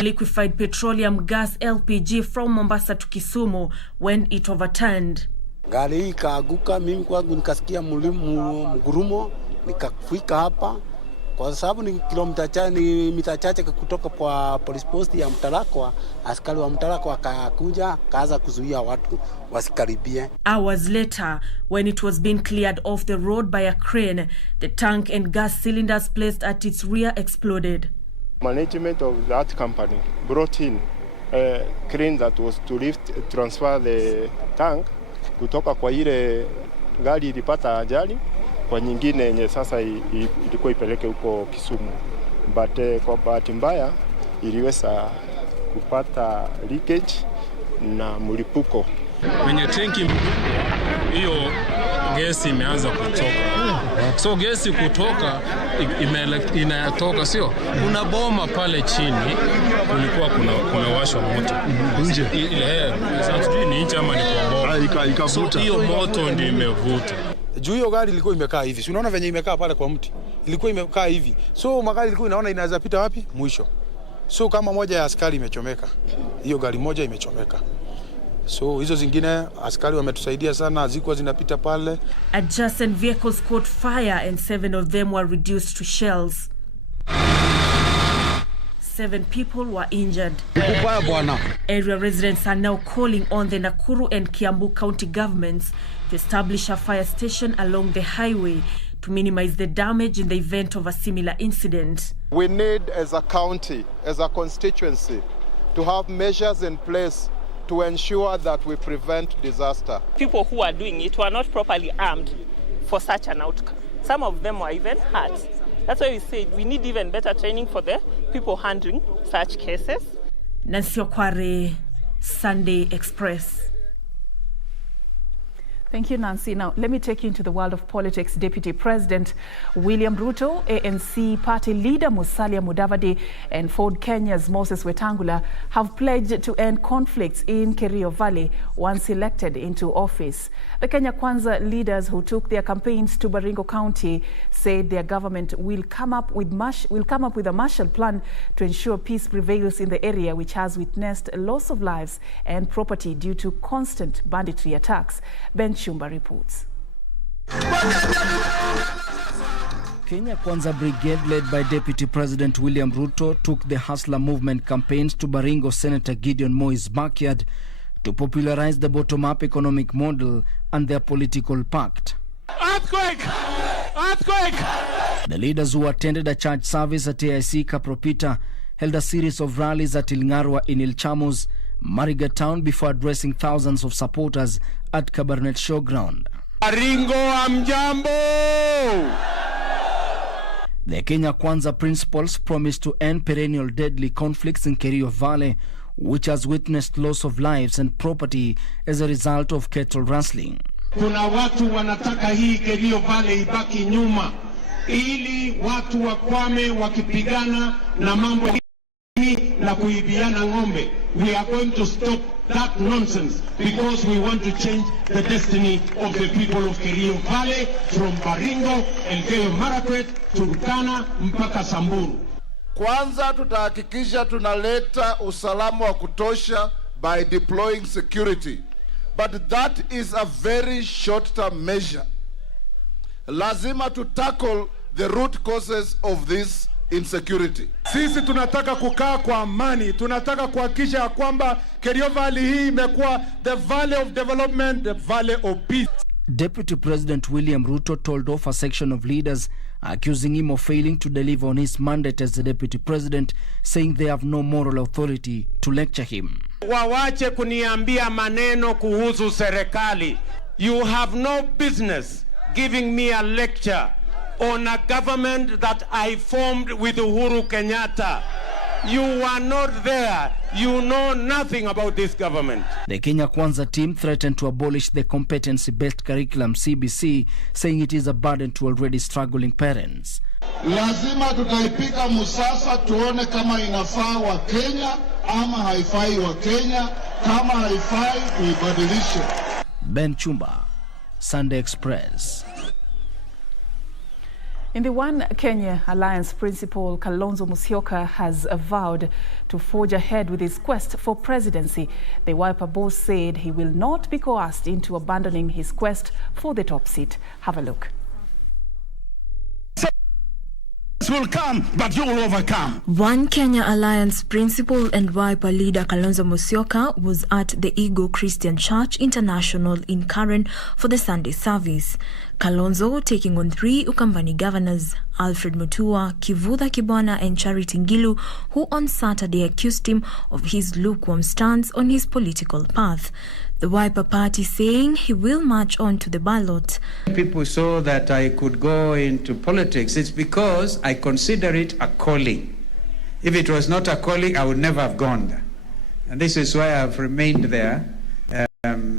liquefied petroleum gas LPG from Mombasa to Kisumu when it overturned. Gari ikaanguka, mimi kwangu nikasikia mgurumo, nikafika hapa kwa sababu ni mita chache kutoka kwa police post ya Mtarakwa. Askari wa Mtarakwa akakuja kaanza kuzuia watu wasikaribie. Hours later, when it was being cleared off the road by a crane, the tank and gas cylinders placed at its rear exploded. Management of that company brought in a crane that was to transfer the tank kutoka kwa ile gari ilipata ajali kwa nyingine yenye sasa ilikuwa ipeleke huko Kisumu, but kwa bahati mbaya iliweza kupata leakage na mlipuko. Kwenye tanki hiyo gesi imeanza kutoka. So gesi kutoka inatoka, sio? Kuna boma pale chini, kulikuwa kuna washwa moto. Nje. Ile sasa ni nje ama ni kwa boma. Ikavuta. So hiyo moto ndio imevuta. Juu hiyo gari ilikuwa imekaa hivi. Si unaona venye imekaa pale kwa mti. Ilikuwa imekaa hivi. So magari ilikuwa inaona inaweza pita wapi? Mwisho. So kama moja ya askari imechomeka. Hiyo gari moja imechomeka. So hizo zingine askari wametusaidia sana, zilikuwa zinapita pale. Adjacent vehicles caught fire and 7 of them were reduced to shells. 7 people were injured. Area residents are now calling on the Nakuru and Kiambu county governments to establish a fire station along the highway to minimize the damage in the event of a similar incident. We need, as a county, as a constituency, to have measures in place to ensure that we prevent disaster. People who are doing it were not properly armed for such an outcome. Some of them were even hurt. That's why we said we need even better training for the people handling such cases. Nancy Okware, Sunday Express. Thank you, Nancy. Now, let me take you into the world of politics. Deputy President William Ruto, ANC party leader Musalia Mudavadi, and Ford Kenya's Moses Wetangula have pledged to end conflicts in Kerio Valley once elected into office. The Kenya Kwanzaa leaders who took their campaigns to Baringo County said their government will come up with a Marshall Plan to ensure peace prevails in the area, which has witnessed a loss of lives and property due to constant banditry attacks. Ben Shumba reports. Kenya Kwanzaa Brigade, led by Deputy President William Ruto, took the Hustler Movement campaigns to Baringo Senator Gideon Moi's backyard to popularize the bottom-up economic model and their political pact. Earthquake! Earthquake! The leaders, who attended a church service at AIC Kapropita, held a series of rallies at Ilngarwa in Ilchamus, Mariga town, before addressing thousands of supporters at Kabarnet Showground. Baringo amjambo! The Kenya Kwanzaa principles promised to end perennial deadly conflicts in Kerio Valley, which has witnessed loss of lives and property as a result of cattle rustling. Kuna watu wanataka hii Kerio Valley ibaki nyuma ili watu wakwame wakipigana na mambo na kuibiana ng'ombe. We are going to stop that nonsense because we want to change the destiny of the people of Kerio Valley from Baringo, Elgeyo Marakwet, Turkana mpaka Samburu. Kwanza tutahakikisha tunaleta usalama wa kutosha by deploying security. But that is a very short-term measure. Lazima to tackle the root causes of this insecurity. Sisi tunataka kukaa kwa amani, tunataka kuhakikisha kwamba Kerio Valley hii imekuwa the valley of development, the valley of peace. Deputy President William Ruto told off a section of leaders accusing him of failing to deliver on his mandate as the Deputy President, saying they have no moral authority to lecture him. Wawache kuniambia maneno kuhusu serikali. You have no business giving me a lecture on a government that I formed with Uhuru Kenyatta. You were not there. You know nothing about this government. The Kenya Kwanzaa team threatened to abolish the competency-based curriculum CBC, saying it is a burden to already struggling parents. Lazima tutaipika musasa tuone kama inafaa wa Kenya ama haifai wa Kenya. Kama haifai tuibadilishe. Ben Chumba, Sunday Express. In the One Kenya Alliance, Principal Kalonzo Musyoka has vowed to forge ahead with his quest for presidency. The Wiper boss said he will not be coerced into abandoning his quest for the top seat. Have a look. Will come, but you will overcome. One Kenya Alliance principal and Wiper leader Kalonzo Musyoka was at the Ego Christian Church International in Karen for the Sunday service. Kalonzo taking on 3 Ukambani governors, Alfred Mutua, Kivutha Kibwana and Charity Ngilu, who on Saturday accused him of his lukewarm stance on his political path. The Wiper party saying he will march on to the ballot. People saw that I could go into politics. It's because I consider it a calling. If it was not a calling, I would never have gone there. And this is why I've remained there,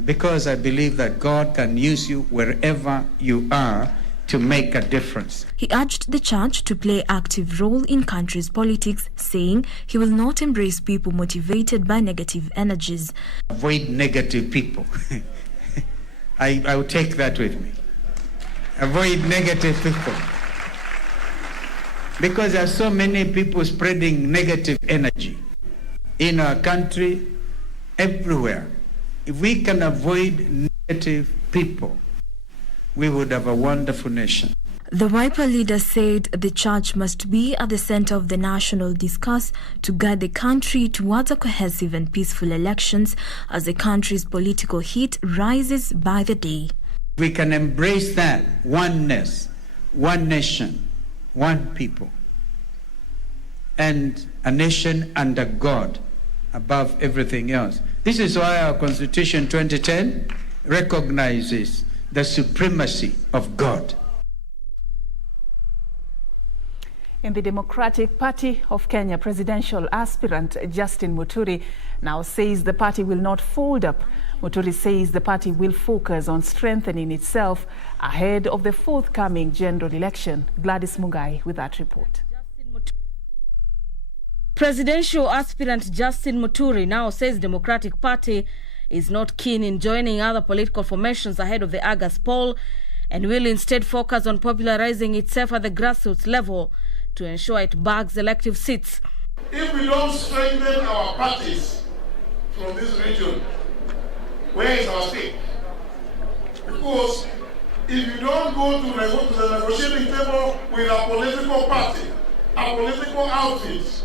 because I believe that God can use you wherever you are to make a difference. He urged the church to play active role in country's politics, saying he will not embrace people motivated by negative energies. Avoid negative people. I will take that with me. Avoid negative people. Because there are so many people spreading negative energy in our country, everywhere. If we can avoid negative people, we would have a wonderful nation. The Wiper leader said the church must be at the center of the national discourse to guide the country towards a cohesive and peaceful elections as the country's political heat rises by the day. We can embrace that oneness, one nation, one people, and a nation under God above everything else. This is why our Constitution 2010 recognizes the supremacy of God. In the Democratic Party of Kenya, presidential aspirant Justin Muturi now says the party will not fold up. Muturi says the party will focus on strengthening itself ahead of the forthcoming general election. Gladys Wanga with that report. Presidential aspirant Justin Muturi now says Democratic Party is not keen in joining other political formations ahead of the August poll and will instead focus on popularizing itself at the grassroots level to ensure it bags elective seats. If we don't strengthen our parties from this region, where is our stake? Because if you don't go to the negotiating table with a political party, a political outfit,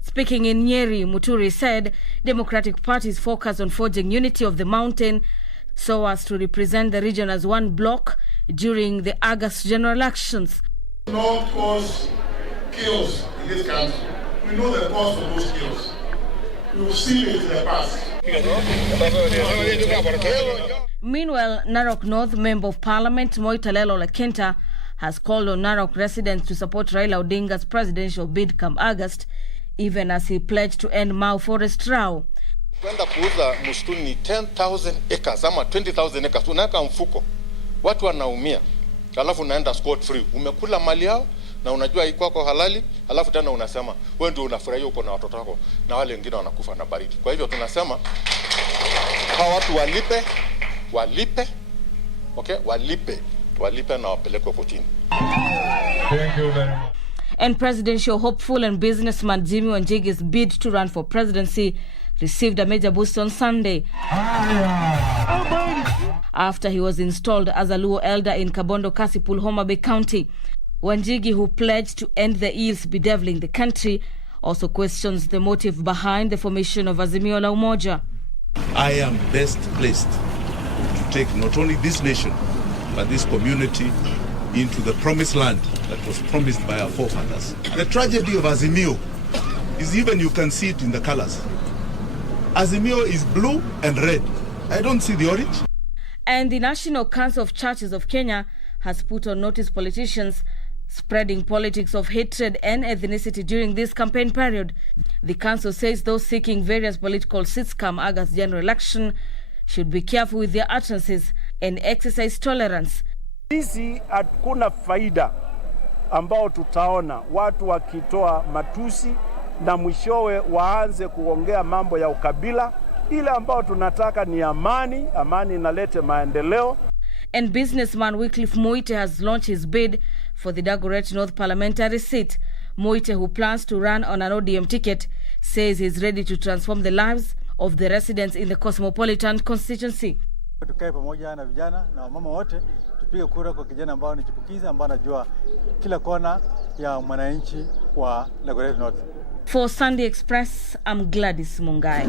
speaking in Nyeri, Muturi said Democratic Party's focus on forging unity of the mountain so as to represent the region as one bloc during the August general elections. Not cause chaos in this country. We know the cause of those chaos. We've seen it in the past. Meanwhile, Narok North Member of Parliament Moitalelo Lekenta has called on Narok residents to support Raila Odinga's presidential bid come August, even as he pledged to end Mau Forest Row. Kwenda kuuza msituni ni 10,000 acres ama 20,000 acres, unaweka mfuko, watu wanaumia, alafu unaenda scot free, umekula mali yao na unajua iko kwa halali, alafu tena unasema wewe ndio unafurahia uko na watoto wako na wale wengine wanakufa na baridi. Kwa hivyo tunasema hawa watu walipe, okay, walipe na wapelekwe kotini. Thank you very much. And presidential hopeful and businessman Azimio Wanjigi's bid to run for presidency received a major boost on Sunday after he was installed as a Luo elder in Kabondo Kasipul, Homa Bay County. Wanjigi, who pledged to end the ills bedeviling the country, also questions the motive behind the formation of Azimio La Umoja. I am best placed to take not only this nation but this community into the promised land that was promised by our forefathers. The tragedy of Azimio is even you can see it in the colors. Azimio is blue and red. I don't see the orange. And the National Council of Churches of Kenya has put on notice politicians spreading politics of hatred and ethnicity during this campaign period. The council says those seeking various political seats come August general election should be careful with their utterances and exercise tolerance. Sisi hakuna faida ambao tutaona watu wakitoa matusi na mwishowe waanze kuongea mambo ya ukabila Ile ambao tunataka ni amani, amani inalete maendeleo. And businessman Wycliffe Moite has launched his bid for the Dagoretti North parliamentary seat. Moite, who plans to run on an ODM ticket, says he's ready to transform the lives of the residents in the cosmopolitan constituency. Tukae pamoja na vijana na wamama wote tupige kura kwa kijana ambao ni chipukizi ambao anajua kila kona ya mwananchi wa Dagoretti North. For Sunday Express, I'm Gladys Wanga.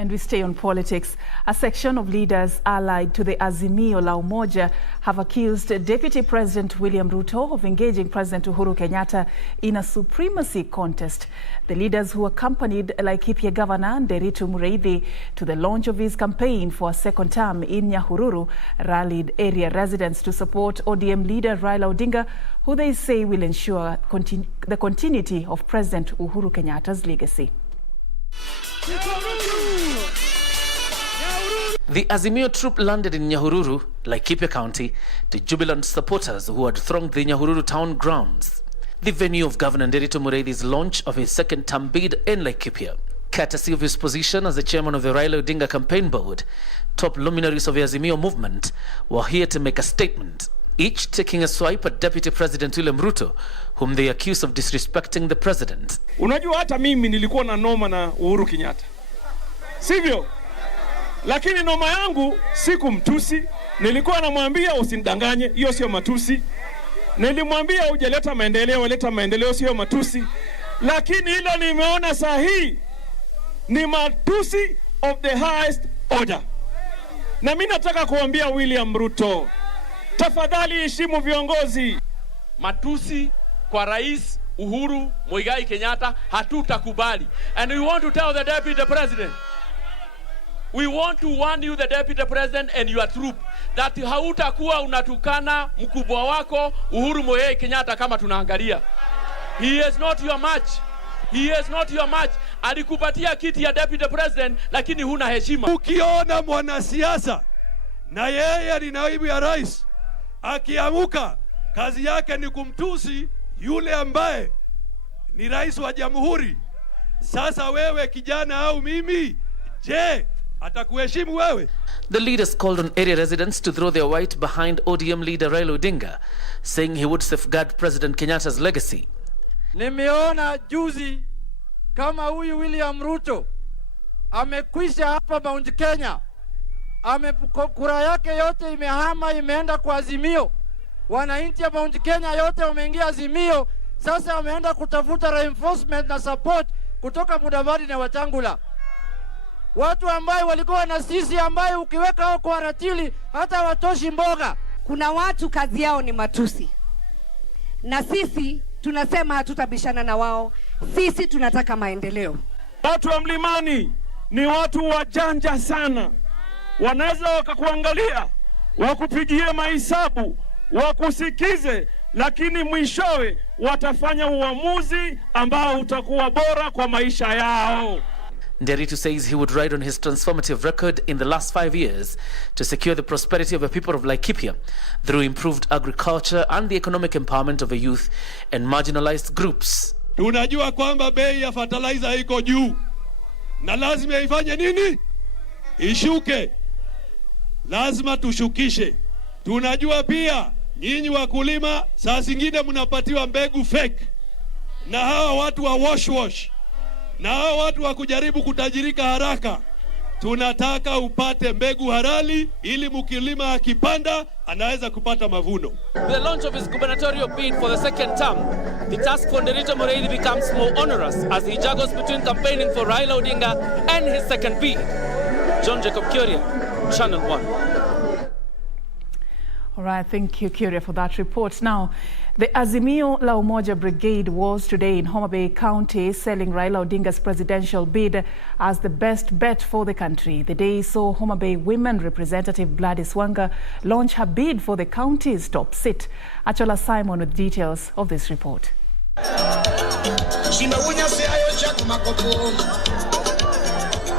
And we stay on politics. A section of leaders allied to the Azimio La Umoja have accused Deputy President William Ruto of engaging President Uhuru Kenyatta in a supremacy contest. The leaders, who accompanied Laikipia Governor Nderitu Mureithi to the launch of his campaign for a second term in Nyahururu, rallied area residents to support ODM leader Raila Odinga, who they say will ensure the continuity of President Uhuru Kenyatta's legacy. The Azimio troop landed in Nyahururu, Laikipia County, to jubilant supporters who had thronged the Nyahururu town grounds, the venue of Governor Nderitu Mureithi launch of his second-term bid in Laikipia. Courtesy of his position as the chairman of the Raila Odinga campaign board, top luminaries of the Azimio movement were here to make a statement, each taking a swipe at Deputy President William Ruto, whom they accuse of disrespecting the president. Unajua hata mimi nilikuwa na noma na Uhuru Kenyatta, sivyo? Lakini noma yangu siku mtusi, nilikuwa namwambia usinidanganye, hiyo sio matusi. Nilimwambia hujaleta maendeleo, leta maendeleo, sio matusi. Lakini hilo nimeona sahihi ni matusi of the highest order. Na mimi nataka kuambia William Ruto, tafadhali heshimu viongozi. Matusi kwa Rais Uhuru Muigai Kenyatta hatutakubali. And we want to tell the Deputy President, we want to warn you, the Deputy President and your troop, that hautakuwa unatukana mkubwa wako Uhuru Muigai Kenyatta kama tunaangalia. He is not your match. He is not your match. Alikupatia kiti ya Deputy President lakini huna heshima. Ukiona mwanasiasa na yeye ni naibu ya rais akiamuka, kazi yake ni kumtusi yule ambaye ni rais wa jamhuri, sasa wewe kijana au mimi, je, atakuheshimu wewe? The leaders called on area residents to throw their weight behind ODM leader Raila Odinga, saying he would safeguard President Kenyatta's legacy. Nimeona juzi kama huyu William Ruto amekwisha hapa Mount Kenya, kura yake yote imehama, imeenda kwa Azimio. Wananchi wa Mount Kenya yote wameingia Azimio. Sasa wameenda kutafuta reinforcement na support kutoka Mudavadi na Wetangula, watu ambao walikuwa na sisi, ambao ukiweka hao kwa ratili hata watoshi mboga. Kuna watu kazi yao ni matusi, na sisi tunasema hatutabishana na wao. Sisi tunataka maendeleo. Watu wa mlimani ni watu wajanja sana, wanaweza wakakuangalia, wakupigie mahesabu, wakusikize, lakini mwishowe watafanya uamuzi ambao utakuwa bora kwa maisha yao. Nderitu says he would ride on his transformative record in the last 5 years to secure the prosperity of the people of Laikipia through improved agriculture and the economic empowerment of the youth and marginalized groups. Tunajua kwamba bei ya fertilizer iko juu na lazima ifanye nini? Ishuke. Lazima tushukishe. Tunajua pia nyinyi wakulima saa zingine mnapatiwa mbegu fake na hawa watu wa wash na hawa watu wa kujaribu kutajirika haraka. Tunataka upate mbegu halali ili mkilima akipanda anaweza kupata mavuno. The launch of his gubernatorial bid for the second term, the task for Nderitu Mureithi becomes more onerous as he juggles between campaigning for Raila Odinga and his second bid. John Jacob Kuria, Channel 1. All right, thank you, Kuria, for that report. Now, the Azimio La Umoja Brigade was today in Homa Bay County selling Raila Odinga's presidential bid as the best bet for the country. The day saw Homa Bay Women Representative Gladys Wanga launch her bid for the county's top seat. Achola Simon with details of this report.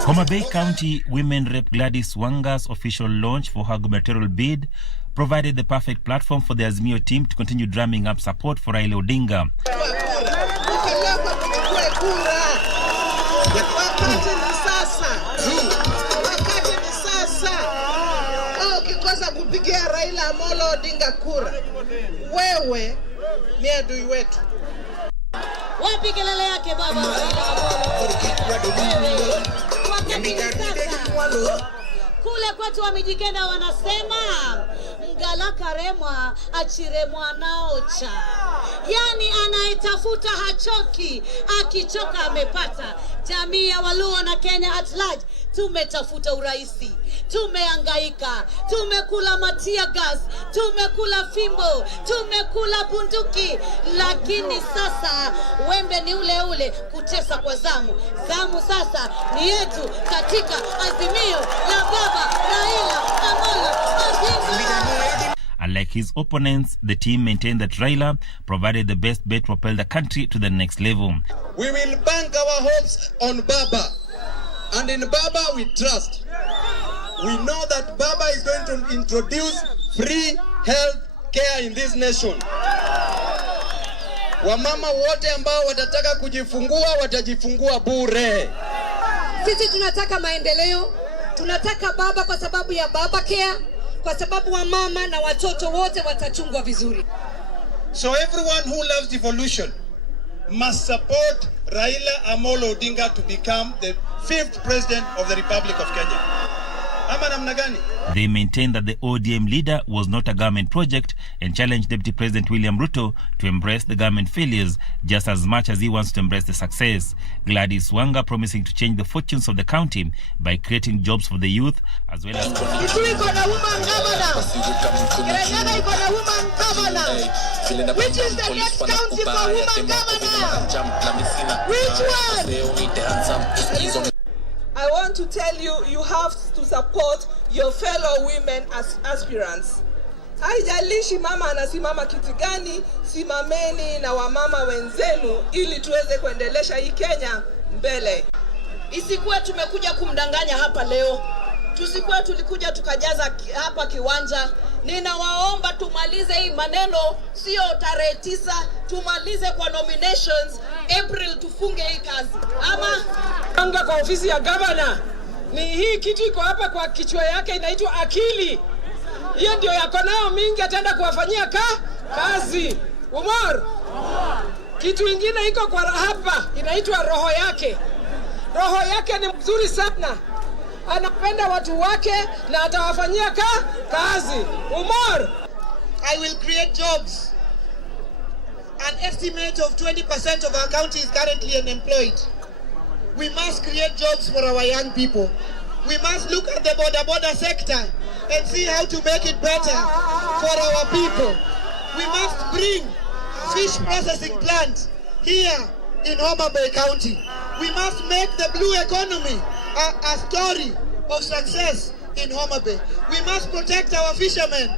Homa Bay County Women Rep Gladys Wanga's official launch for her gubernatorial bid provided the perfect platform for the Azimio team to continue drumming up support for Raila Odinga. Wakati ni sasa. Wakati ni sasa. Ukikosa kupigia Raila Amolo Odinga kura, wewe ni adui wetu. Wapi kelele yake baba Raila Amolo? Wakati ni sasa. Kule kwetu Wamijikenda wanasema mgala karemwa achiremwa naocha. Yani anayetafuta hachoki, akichoka amepata. Jamii ya Waluo na Kenya at large tumetafuta uraisi, tumehangaika, tumekula matia gas, tumekula fimbo, tumekula bunduki, lakini sasa wembe ni ule ule, kutesa kwa zamu. Zamu sasa ni yetu katika Azimio la Baba Raila Amolo Odinga. Unlike his opponents, the team maintained that Raila provided the best bet to propel the country to the next level. We will bank our hopes on Baba, and in Baba we trust. We know that Baba is going to introduce free health care in this nation. Wamama wote ambao watataka kujifungua watajifungua bure. Sisi tunataka maendeleo, tunataka Baba kwa sababu ya Baba Care, kwa sababu wa mama na watoto wote watachungwa vizuri. So everyone who loves devolution must support Raila Amolo Odinga to become the 5th president of the Republic of Kenya. Ama namna gani? They maintained that the ODM leader was not a government project and challenged Deputy President William Ruto to embrace the government failures just as much as he wants to embrace the success. Gladys Wanga promising to change the fortunes of the county by creating jobs for the youth as well as... Which is the next county for woman governor? Which one? I want to tell you, you have to support your fellow women as aspirants. Haijalishi mama anasimama kiti gani, simameni na wamama wenzenu ili tuweze kuendelesha hii Kenya mbele. Isikuwe tumekuja kumdanganya hapa leo. Tusikuwe tulikuja tukajaza hapa kiwanja. Ninawaomba tumalize hii maneno, sio tarehe 9, tumalize kwa nominations April, tufunge hii kazi. Ama anga kwa ofisi ya governor ni hii kitu iko hapa kwa kichwa yake inaitwa akili. Hiyo ndio yako nayo mingi, ataenda kuwafanyia kazi. Umar. Kitu ingine iko kwa hapa inaitwa roho yake. Roho yake ni mzuri sana. Anapenda watu wake na atawafanyia kazi. Umar. I will create jobs. An estimate of 20% of our county is currently unemployed. We must create jobs for our young people. We must look at the border sector and see how to make it better for our people. We must bring fish processing plant here in Ouma Bay County. We must make the blue economy a story of success in Ouma Bay. We must protect our fishermen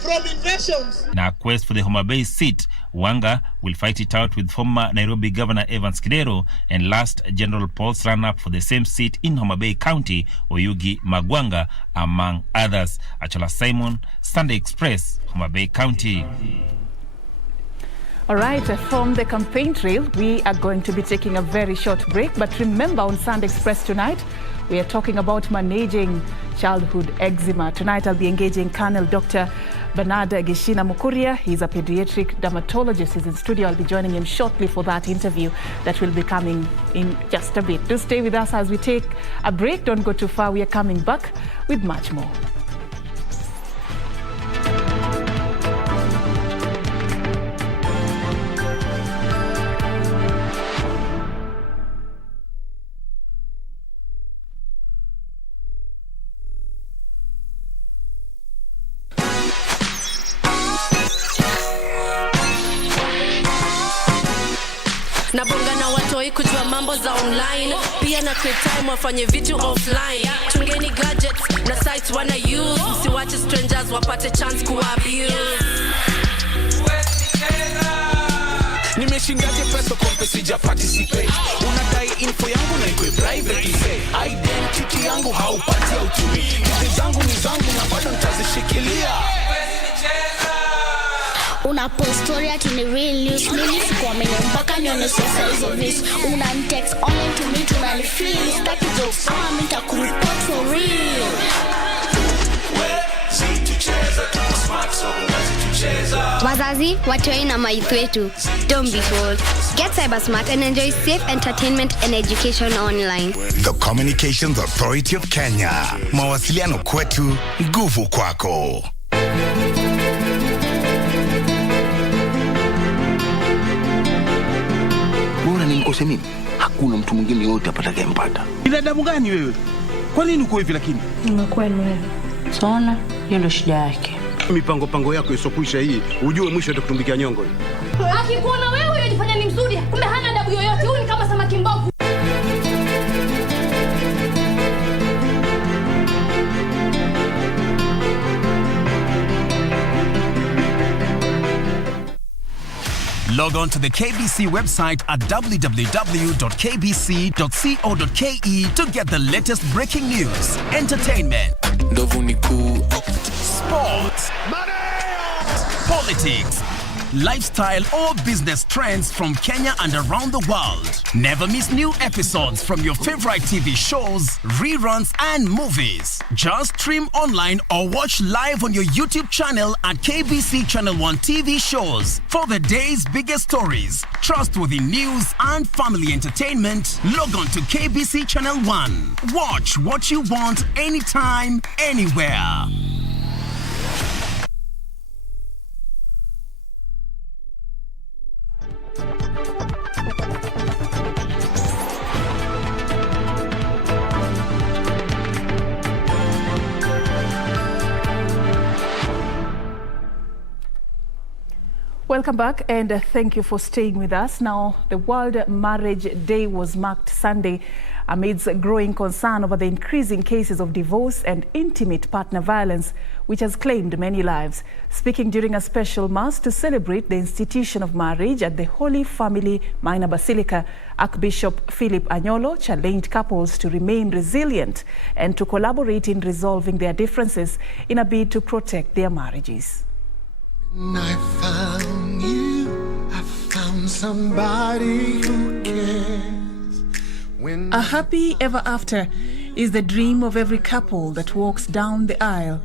from infections. In a quest for the Ouma Bay seat, Wanga will fight it out with former Nairobi Governor Evans Kidero and last General Paul's run-up for the same seat in Ouma Bay County, Oyugi Magwanga, among others. Achola Simon, Sunday Express, Ouma Bay County. All right, from the campaign trail, we are going to be taking a very short break. But remember, on Sunday Express tonight, we are talking about managing childhood eczema. Tonight, I'll be engaging Colonel Dr. Bernard Gishina Mukuria. He's a pediatric dermatologist. He's in studio. I'll be joining him shortly for that interview that will be coming in just a bit. Do stay with us as we take a break. Don't go too far. We are coming back with much more. Nabonga na watoi kujua mambo za online, pia na create time wafanye vitu offline. Tungeni gadgets na sites wana use, msiwache strangers wapate chance kuabuse. Nimeshindaje pesa kompe sija participate. Unadai info yangu na ikwe private say. Identity yangu haupati utumi. Hizi zangu ni zangu na bado nitazishikilia. Una post story ati ni real news. Mimi sikuamini mpaka nione sasa hizo vis. Una text online to me tunanifeel. Staki jokes mimi nitakureport for real. Wazazi, watoi na maithu wetu. Don't be fooled. Get cyber smart and enjoy safe entertainment and education online. The Communications Authority of Kenya. Mawasiliano kwetu, nguvu kwako. Mbona nimkose mimi? Hakuna mtu mwingine yote atakayempata. Binadamu gani wewe? Kwa nini uko hivi lakini? Nimekuwa wewe. Sona, hiyo ndio shida yake. Mipango yako isokwisha hii, ujue mwisho atakutumbikia nyongo. Akikuona wewe unajifanya ni mzuri, kumbe hana adabu yoyote. Huyu ni kama samaki mbovu. Log on to the KBC website at www.kbc.co.ke to get the latest breaking news, entertainment, sports, politics, lifestyle or business trends from Kenya and around the world. Never miss new episodes from your favorite TV shows, reruns and movies. Just stream online or watch live on your YouTube channel at KBC Channel 1 TV shows. For the day's biggest stories, trustworthy news and family entertainment, log on to KBC Channel 1. Watch what you want anytime, anywhere. Welcome back and thank you for staying with us. Now, the World Marriage Day was marked Sunday amidst growing concern over the increasing cases of divorce and intimate partner violence, which has claimed many lives. Speaking during a special mass to celebrate the institution of marriage at the Holy Family Minor Basilica, Archbishop Philip Anyolo challenged couples to remain resilient and to collaborate in resolving their differences in a bid to protect their marriages. When I found you, I found somebody who cares. A happy ever after is the dream of every couple that walks down the aisle.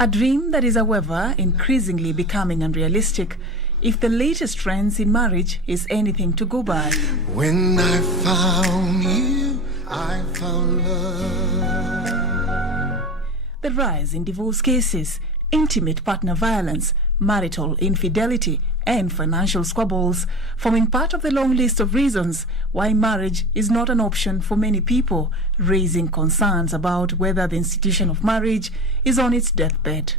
A dream that is, however, increasingly becoming unrealistic if the latest trends in marriage is anything to go by. When I found you, I found love. The rise in divorce cases, intimate partner violence, marital infidelity, and financial squabbles, forming part of the long list of reasons why marriage is not an option for many people, raising concerns about whether the institution of marriage is on its deathbed.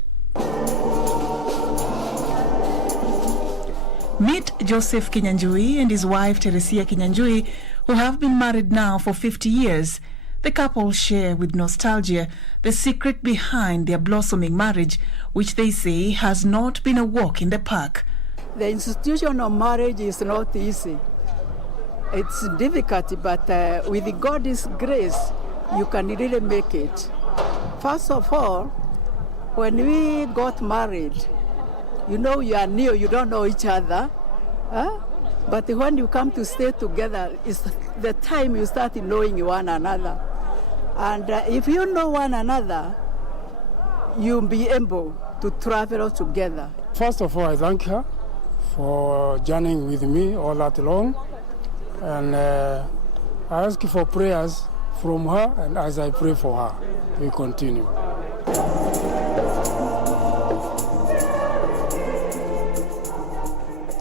Meet Joseph Kinyanjui and his wife Teresia Kinyanjui, who have been married now for 50 years. The couple share with nostalgia the secret behind their blossoming marriage, which they say has not been a walk in the park. The institution of marriage is not easy. It's difficult, but with God's grace, you can really make it. First of all, when we got married, you know you are new, you don't know each other. But when you come to stay together, it's the time you start knowing one another. And if you know one another, you'll be able to travel together. First of all, I thank her for journeying with me all that long. And I ask for prayers from her, and as I pray for her, we continue.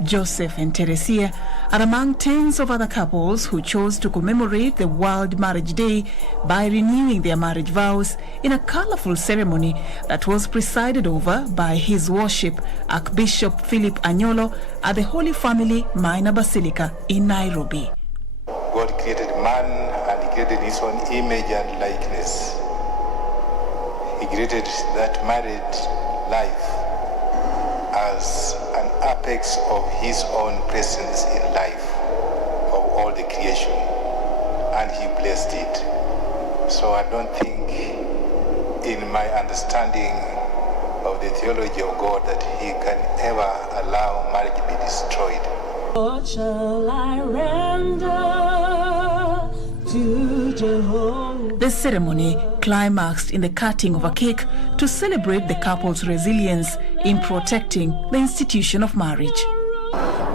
Joseph and Teresia are among tens of other couples who chose to commemorate the World Marriage Day by renewing their marriage vows in a colorful ceremony that was presided over by His Worship Archbishop Philip Anyolo at the Holy Family Minor Basilica in Nairobi. God created man and he created his own image and likeness. He created that married life as an apex of his own presence in life, of all the creation, and he blessed it. So I don't think, in my understanding, of the theology of God that he can ever allow marriage to be destroyed. What shall I render to Jehovah? The ceremony climaxed in the cutting of a cake to celebrate the couple's resilience in protecting the institution of marriage.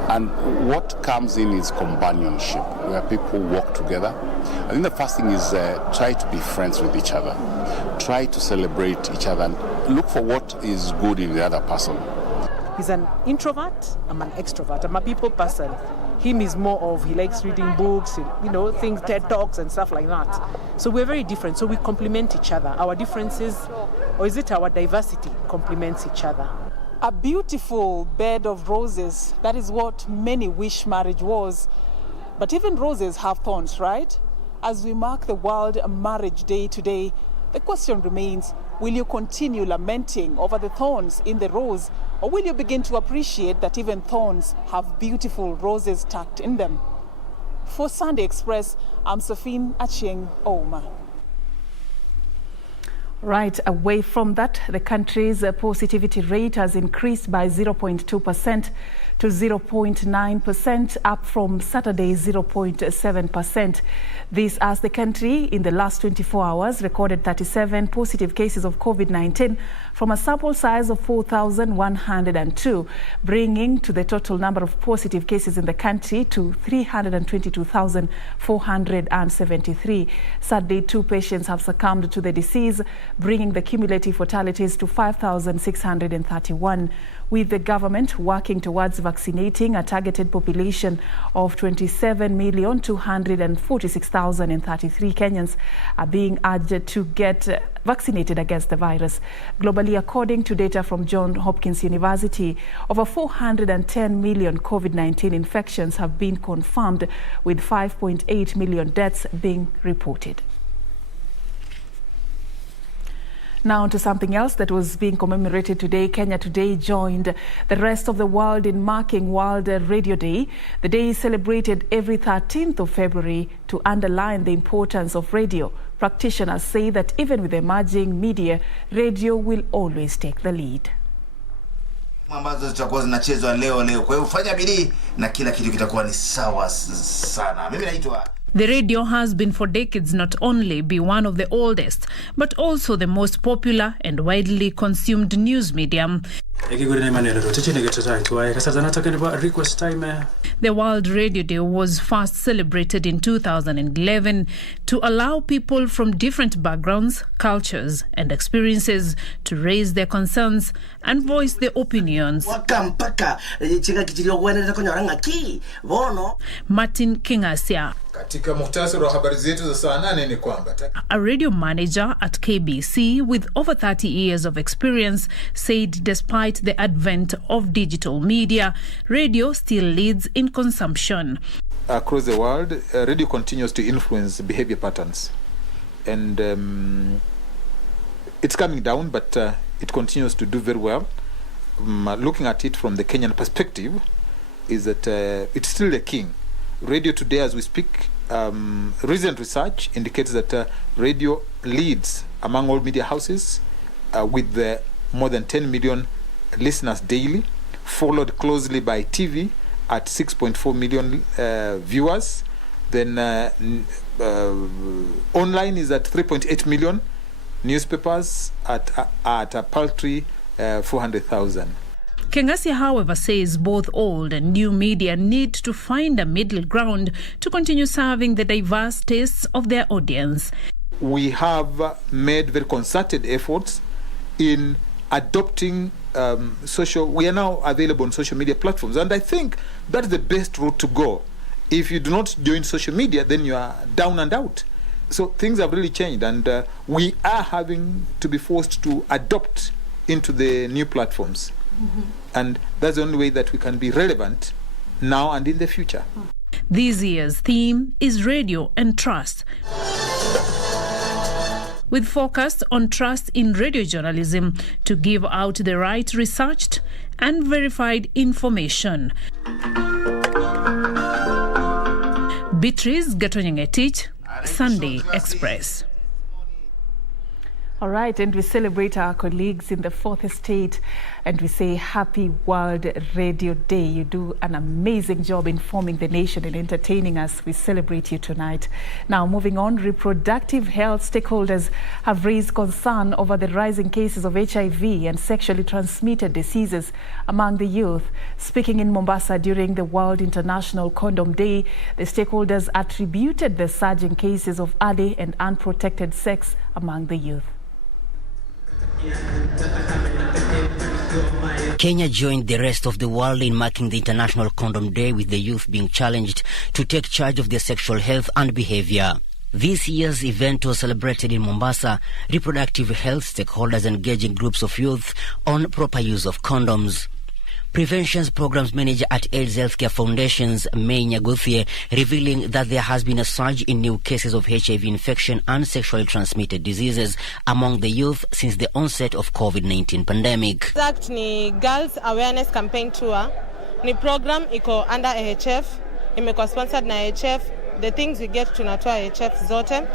And what comes in is companionship, where people work together. I think the first thing is try to be friends with each other. Try to celebrate each other and look for what is good in the other person. He's an introvert, I'm an extrovert. I'm a people person. Him is more of, he likes reading books, things, TED Talks and stuff like that. So we're very different, so we complement each other. Our differences, or is it our diversity, complements each other. A beautiful bed of roses, that is what many wish marriage was. But even roses have thorns, right? As we mark the World Marriage Day today, the question remains, will you continue lamenting over the thorns in the rose, or will you begin to appreciate that even thorns have beautiful roses tucked in them? For Sunday Express, I'm Serfine, Achieng, Ouma. Right, away from that, the country's positivity rate has increased by 0.2% to 0.9%, up from Saturday's 0.7%. This as the country in the last 24 hours recorded 37 positive cases of COVID-19 from a sample size of 4,102, bringing to the total number of positive cases in the country to 322,473. Sadly, 2 patients have succumbed to the disease, bringing the cumulative fatalities to 5,631. With the government working towards vaccinating a targeted population of 27,246,033 Kenyans are being urged to get vaccinated against the virus. Globally, according to data from Johns Hopkins University, over 410 million COVID-19 infections have been confirmed, with 5.8 million deaths being reported. Now to something else that was being commemorated today. Kenya today joined the rest of the world in marking World Radio Day. The day is celebrated every 13th of February to underline the importance of radio. Practitioners say that even with emerging media, radio will always take the lead. Ambazo zitakuwa zinachezwa leo. Kwa hiyo fanya bidii na kila kitu kitakuwa ni sawa sana. Mimi naitwa The radio has been for decades not only be one of the oldest, but also the most popular and widely consumed news medium. The World Radio Day was first celebrated in 2011 to allow people from different backgrounds, cultures and experiences to raise their concerns and voice their opinions. Martin Kingasia, a radio manager at KBC with over 30 years of experience, said despite the advent of digital media, radio still leads in consumption. Across the world, radio continues to influence behavior patterns. And it's coming down, but it continues to do very well. Looking at it from the Kenyan perspective, is that it's still the king. Radio today, as we speak, recent research indicates that radio leads among all media houses with more than 10 million listeners daily, followed closely by TV at 6.4 million viewers. Then online is at 3.8 million, newspapers at a paltry 400,000. Kengasi, however, says both old and new media need to find a middle ground to continue serving the diverse tastes of their audience. We have made very concerted efforts in adopting we are now available on social media platforms, and I think that's the best route to go. If you do not join social media, then you are down and out. So things have really changed, and we are having to be forced to adopt into the new platforms. And that's the only way that we can be relevant now and in the future. This year's theme is Radio and Trust, with focus on trust in radio journalism to give out the right researched and verified information. Beatrice Gatonyengetich, Sunday Express. All right, and we celebrate our colleagues in the fourth estate and we say Happy World Radio Day. You do an amazing job informing the nation and entertaining us. We celebrate you tonight. Now, moving on, reproductive health stakeholders have raised concern over the rising cases of HIV and sexually transmitted diseases among the youth. Speaking in Mombasa during the World International Condom Day, the stakeholders attributed the surging cases of early and unprotected sex among the youth. Kenya joined the rest of the world in marking the International Condom Day, with the youth being challenged to take charge of their sexual health and behavior. This year's event was celebrated in Mombasa, reproductive health stakeholders engaging groups of youth on proper use of condoms. Prevention Programs Manager at AIDS Healthcare Foundation's May Nyaguthie revealing that there has been a surge in new cases of HIV infection and sexually transmitted diseases among the youth since the onset of COVID-19 pandemic. Exact ni Girls Awareness Campaign Tour. Ni program iko under AHF, imekuwa sponsored na AHF. The things we get tunatoa AHF zote.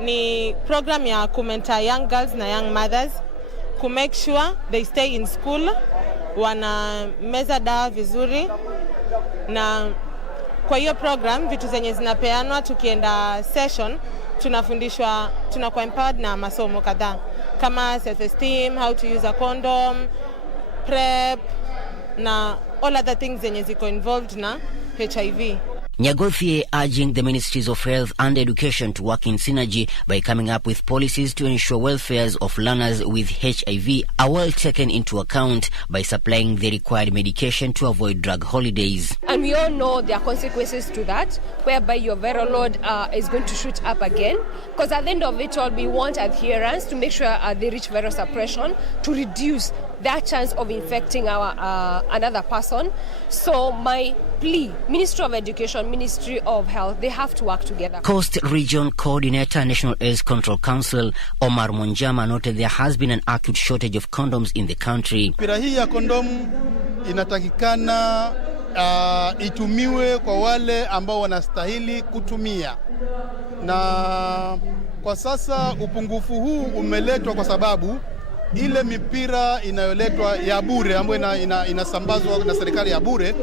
Ni program ya kumenta young girls na young mothers to make sure they stay in school, wana meza dawa vizuri, na kwa hiyo program vitu zenye zinapeanwa tukienda session tunafundishwa, tunakuwa empowered na masomo kadhaa kama self esteem, how to use a condom, prep na all other things zenye ziko involved na HIV. Nyaguthie urging the Ministries of Health and Education to work in synergy by coming up with policies to ensure welfares of learners with HIV are well taken into account by supplying the required medication to avoid drug holidays. And we all know there are consequences to that, whereby your viral load is going to shoot up again. Because at the end of it all, we want adherence to make sure they reach viral suppression to reduce that chance of infecting another person. So my plea, Ministry of Education, Ministry of Health, they have to work together. Coast Region Coordinator, National AIDS Control Council, Omar Monjama, noted there has been an acute shortage of condoms in the country. Pira hii ya kondomu inatakikana itumiwe kwa wale ambao wanastahili kutumia. Na kwa sasa upungufu huu umeletwa kwa sababu ile mipira inayoletwa ya bure ambayo inasambazwa na serikali ya bure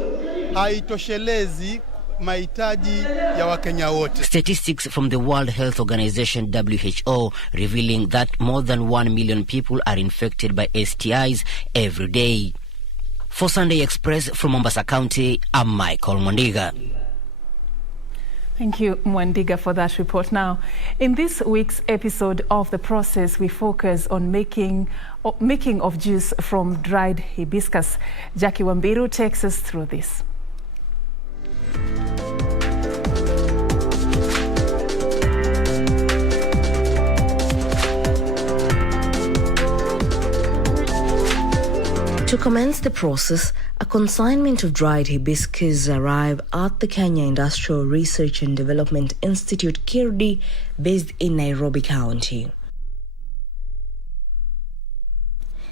haitoshelezi mahitaji ya Wakenya wote. Statistics from the World Health Organization WHO revealing that more than 1 million people are infected by STIs every day. For Sunday Express from Mombasa County, I'm Michael Mwandiga. Thank you, Mwandiga, for that report. Now, in this week's episode of The Process, we focus on making of juice from dried hibiscus. Jackie Wambiru takes us through this. To commence the process, a consignment of dried hibiscus arrived at the Kenya Industrial Research and Development Institute, KIRDI, based in Nairobi County.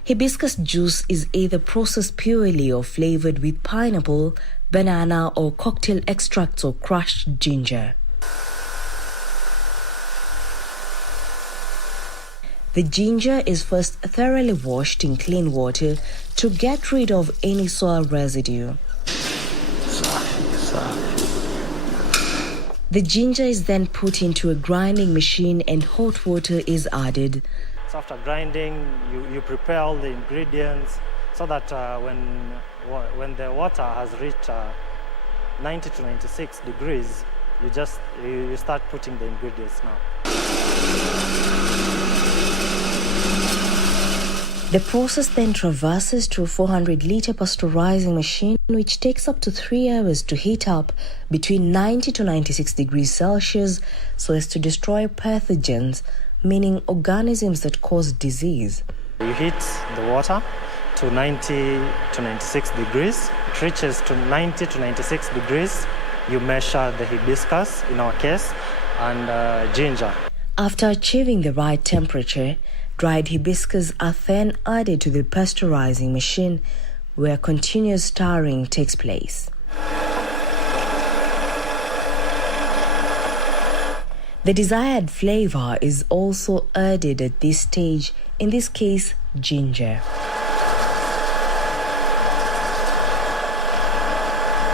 Hibiscus juice is either processed purely or flavored with pineapple, banana, or cocktail extracts or crushed ginger. The ginger is first thoroughly washed in clean water to get rid of any soil residue. The ginger is then put into a grinding machine and hot water is added. So after grinding, you prepare all the ingredients so that when the water has reached 90 to 96 degrees, you start putting the ingredients now. The process then traverses to a 400-liter pasteurizing machine, which takes up to 3 hours to heat up between 90 to 96 degrees Celsius so as to destroy pathogens, meaning organisms that cause disease. You heat the water to 90 to 96 degrees. It reaches to 90 to 96 degrees. You measure the hibiscus, in our case, and ginger. After achieving the right temperature, dried hibiscus are then added to the pasteurizing machine, where continuous stirring takes place. The desired flavor is also added at this stage, in this case, ginger.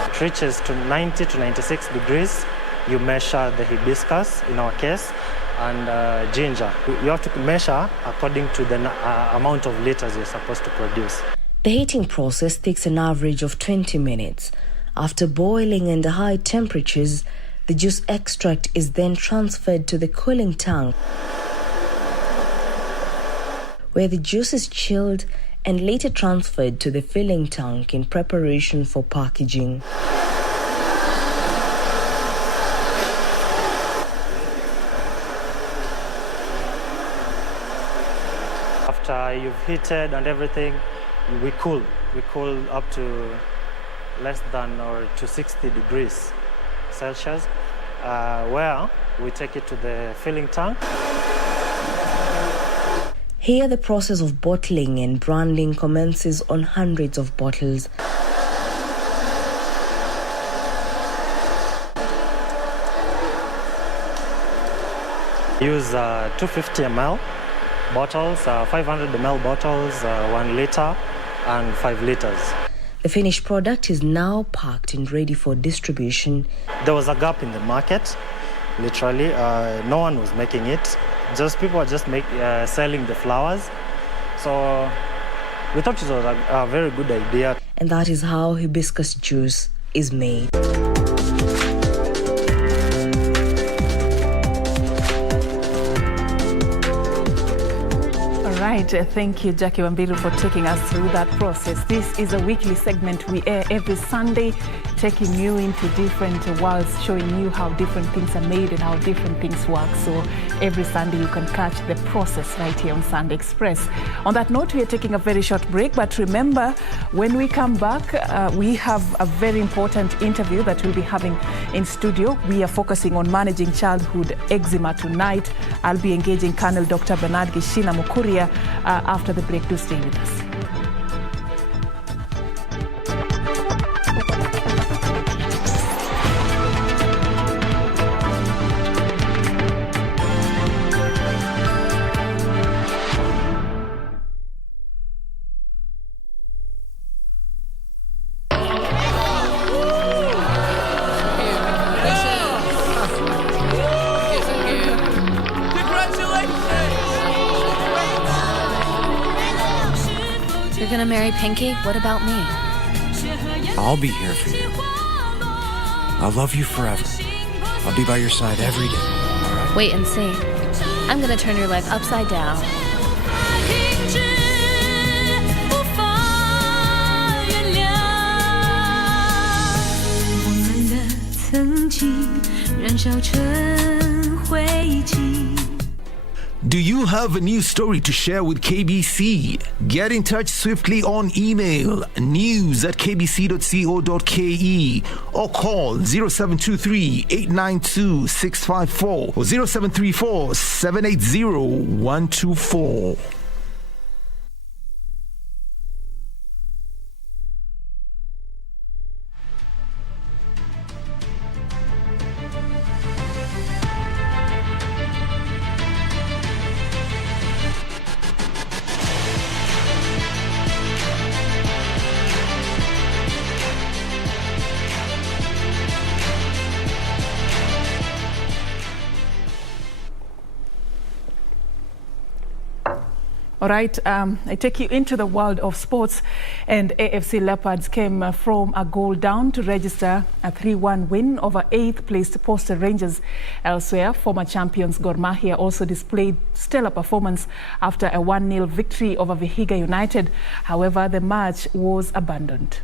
It reaches to 90 to 96 degrees. You measure the hibiscus, in our case, and ginger. You have to measure according to the amount of liters you're supposed to produce. The heating process takes an average of 20 minutes. After boiling under high temperatures, the juice extract is then transferred to the cooling tank, where the juice is chilled and later transferred to the filling tank in preparation for packaging. After you've heated and everything, we cool. We cool up to less than or to 60 degrees Celsius, where we take it to the filling tank. Here the process of bottling and branding commences on hundreds of bottles. Use 250 ml bottles, 500 ml bottles, 1 liter and 5 liters. The finished product is now packed and ready for distribution. There was a gap in the market, literally. No one was making it. Just people were just selling the flowers. So we thought it was a very good idea. And that is how hibiscus juice is made. Right, thank you, Jackie Wambiru, for taking us through that process. This is a weekly segment we air every Sunday, taking you into different worlds, showing you how different things are made and how different things work. So every Sunday you can catch the process right here on Sunday Express. On that note, we are taking a very short break, but remember, when we come back, we have a very important interview that we'll be having in studio. We are focusing on managing childhood eczema tonight. I'll be engaging Colonel Dr. Bernard Gishina Mukuria after the break. Do stay with us. Gonna marry Pinky? What about me? I'll be here for you. I'll love you forever. I'll be by your side every day. All right? Wait and see. I'm gonna turn your life upside down. Do you have a news story to share with KBC? Get in touch swiftly on email news@kbc.co.ke or call 0723 892 654 or 0734 780 124. All right, I take you into the world of sports, and AFC Leopards came from a goal down to register a 3-1 win over 8th-placed Posta Rangers. Elsewhere, former champions Gor Mahia also displayed stellar performance after a 1-0 victory over Vihiga United. However, the match was abandoned.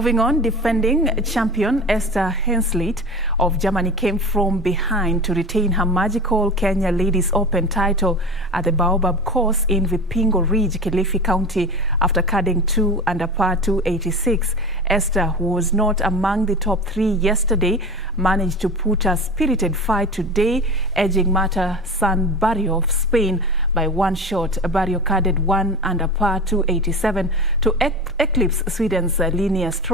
moving on, defending champion Esther Hensleit of Germany came from behind to retain her magical Kenya Ladies Open title at the Baobab course in Vipingo Ridge, Kilifi County, after carding 2 under par 286. Esther, who was not among the top 3 yesterday, managed to put a spirited fight today, edging Marta San Barrio of Spain by 1 shot. Barrio carded 1 under par 287 to eclipse Sweden's Linnea Strom,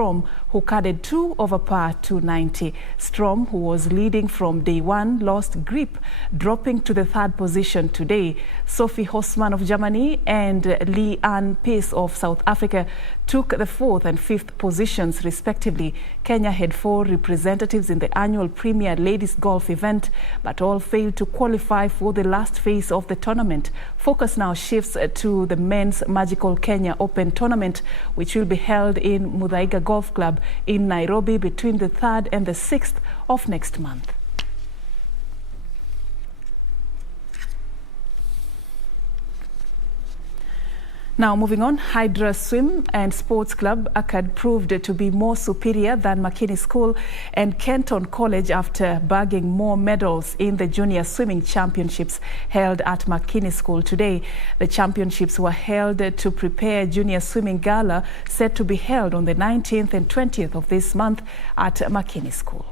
who carded 2 over par 290. Strom, who was leading from day 1, lost grip, dropping to the 3rd position today. Sophie Hosman of Germany and Lee Ann Pace of South Africa took the 4th and 5th positions respectively. Kenya had 4 representatives in the annual Premier Ladies Golf event, but all failed to qualify for the last phase of the tournament. Focus now shifts to the men's Magical Kenya Open tournament, which will be held in Muthaiga Golf Club in Nairobi between the 3rd and the 6th of next month. Now moving on, Hydra Swim and Sports Club ACAD proved to be more superior than Makini School and Kenton College after bagging more medals in the Junior Swimming Championships held at Makini School today. The championships were held to prepare Junior Swimming Gala set to be held on the 19th and 20th of this month at Makini School.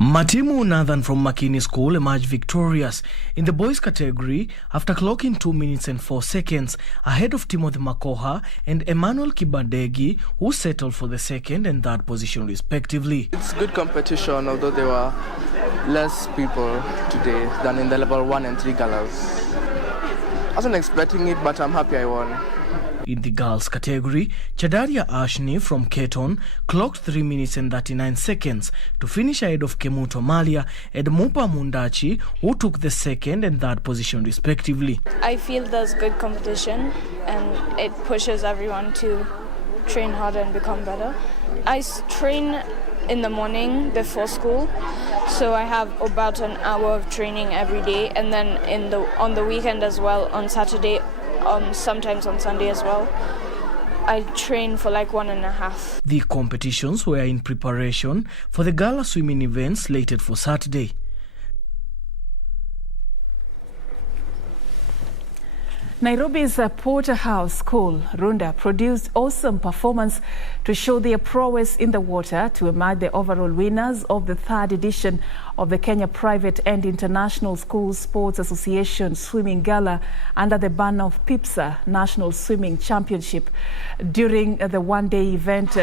Matimu Nathan from Makini School emerged victorious in the boys category after clocking 2 minutes and 4 seconds ahead of Timothy Makoha and Emmanuel Kibadegi, who settled for the 2nd and 3rd position respectively. It's good competition, although there were less people today than in the level 1 and 3 galas. I wasn't expecting it, but I'm happy I won. In the girls category, Chadaria Ashni from Keton clocked 3 minutes and 39 seconds to finish ahead of Kemuto Malia and Mupa Mundachi, who took the 2nd and 3rd position respectively. I feel there's good competition and it pushes everyone to train harder and become better. I train in the morning before school, so I have about an hour of training every day, and then on the weekend as well, on Saturday, sometimes on Sunday as well. I train for like 1.5. The competitions were in preparation for the gala swimming event slated for Saturday. Nairobi's Porterhouse School, Runda, produced awesome performance to show their prowess in the water to emerge the overall winners of the 3rd edition of the Kenya Private and International School Sports Association Swimming Gala under the banner of PIPSA National Swimming Championship. During the one-day event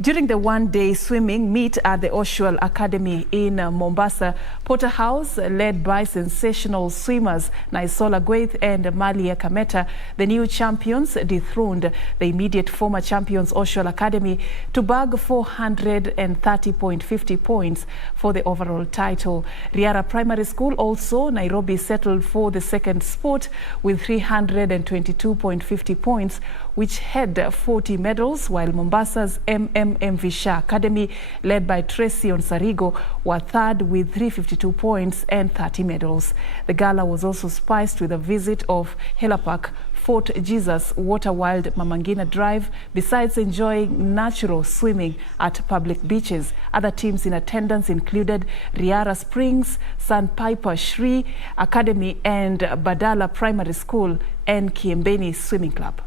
During the one-day swimming meet at the Oshual Academy in Mombasa, Porterhouse, led by sensational swimmers Naisola Gwaith and Malia Kameta, the new champions dethroned the immediate former champions Oshual Academy to bag 430.50 points for the overall title. Riara Primary School, also Nairobi, settled for the 2nd spot with 322.50 points, which had 40 medals, while Mombasa's MV Shah Academy, led by Tracy Onsarigo, were 3rd with 352 points and 30 medals. The gala was also spiced with a visit of Helapak, Fort Jesus, Waterwild, Mamangina Drive, besides enjoying natural swimming at public beaches. Other teams in attendance included Riara Springs, Sandpiper Shri Academy, and Badala Primary School and Kiembeni Swimming Club.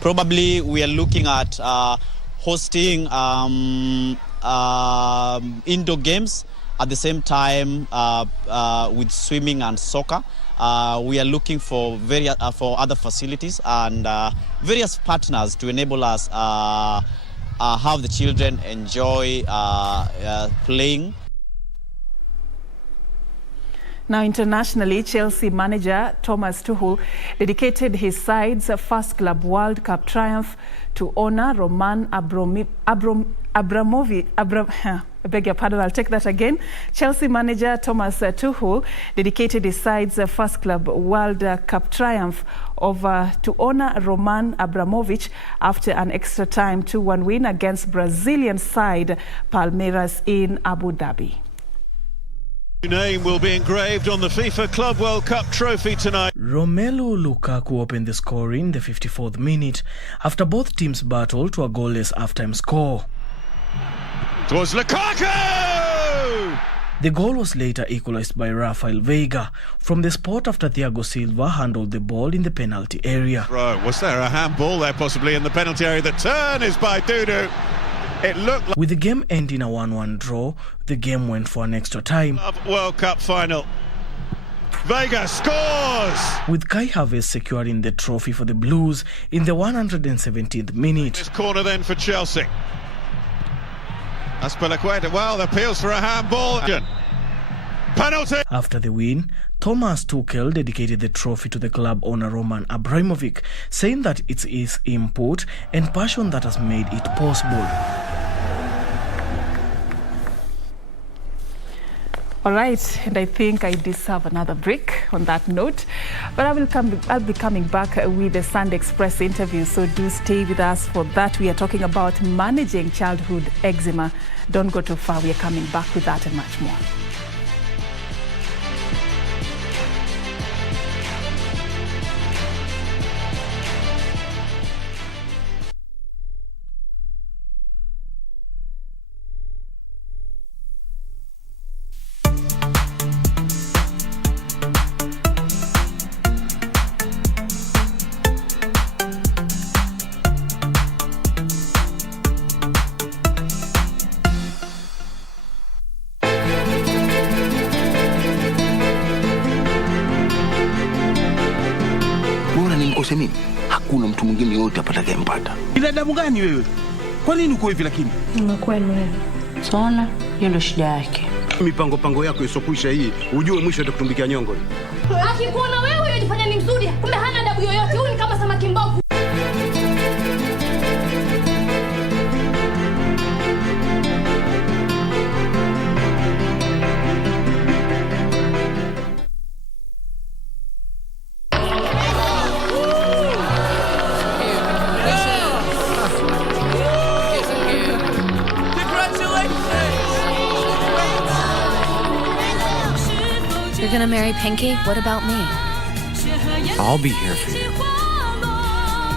Probably we are looking at hosting indoor games at the same time with swimming and soccer. We are looking for for other facilities and various partners to enable us have the children enjoy playing. Now, internationally, Chelsea manager Thomas Tuchel dedicated his side's first Club World Cup triumph to honor Roman Abramovich I beg your pardon, I'll take that again. Chelsea manager Thomas Tuchel dedicated his side's first club World Cup triumph to honor Roman Abramovich after an extra time 2-1 win against Brazilian side Palmeiras in Abu Dhabi. Name will be engraved on the FIFA Club World Cup trophy tonight. Romelu Lukaku opened the scoring in the 54th minute after both teams battled to a goalless halftime score. It was Lukaku! The goal was later equalized by Rafael Veiga from the spot after Thiago Silva handled the ball in the penalty area. Right, was there a handball there possibly in the penalty area? The turn is by Dudu. It looked like... With the game ending a 1-1 draw, the game went for an extra time. World Cup final. Veiga scores! With Kai Havertz securing the trophy for the Blues in the 117th minute. This corner then for Chelsea. Aspilicueta, well, appeals for a handball. Penalty! After the win, Thomas Tuchel dedicated the trophy to the club owner Roman Abramovich, saying that it's his input and passion that has made it possible. All right, and I think I deserve another break on that note. But I'll be coming back with the Sunday Express interview, so do stay with us for that. We are talking about managing childhood eczema. Don't go too far. We are coming back with that and much more. Mimi hakuna mtu mwingine yote atakayempata. Binadamu gani wewe? Kwa nini uko hivi lakini? Unakuwa wewe. Sona, hiyo ndio shida yake. Mipango yako isokwisha hii, ujue mwisho atakutumbikia nyongo. Akikuona wewe unajifanya ni mzuri, kumbe hana adabu yoyote. Huyu ni kama samaki mbovu. You're gonna marry Pinky? What about me? I'll be here for you.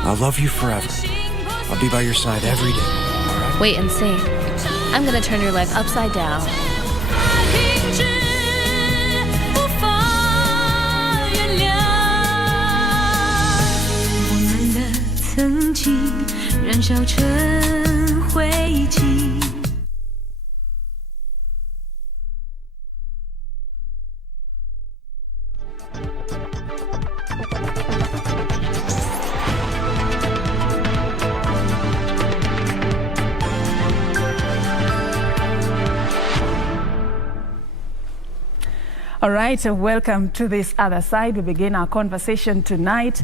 I'll love you forever. I'll be by your side every day. All right? Wait and see. I'm gonna turn your life upside down. All right, so welcome to this other side. We begin our conversation tonight.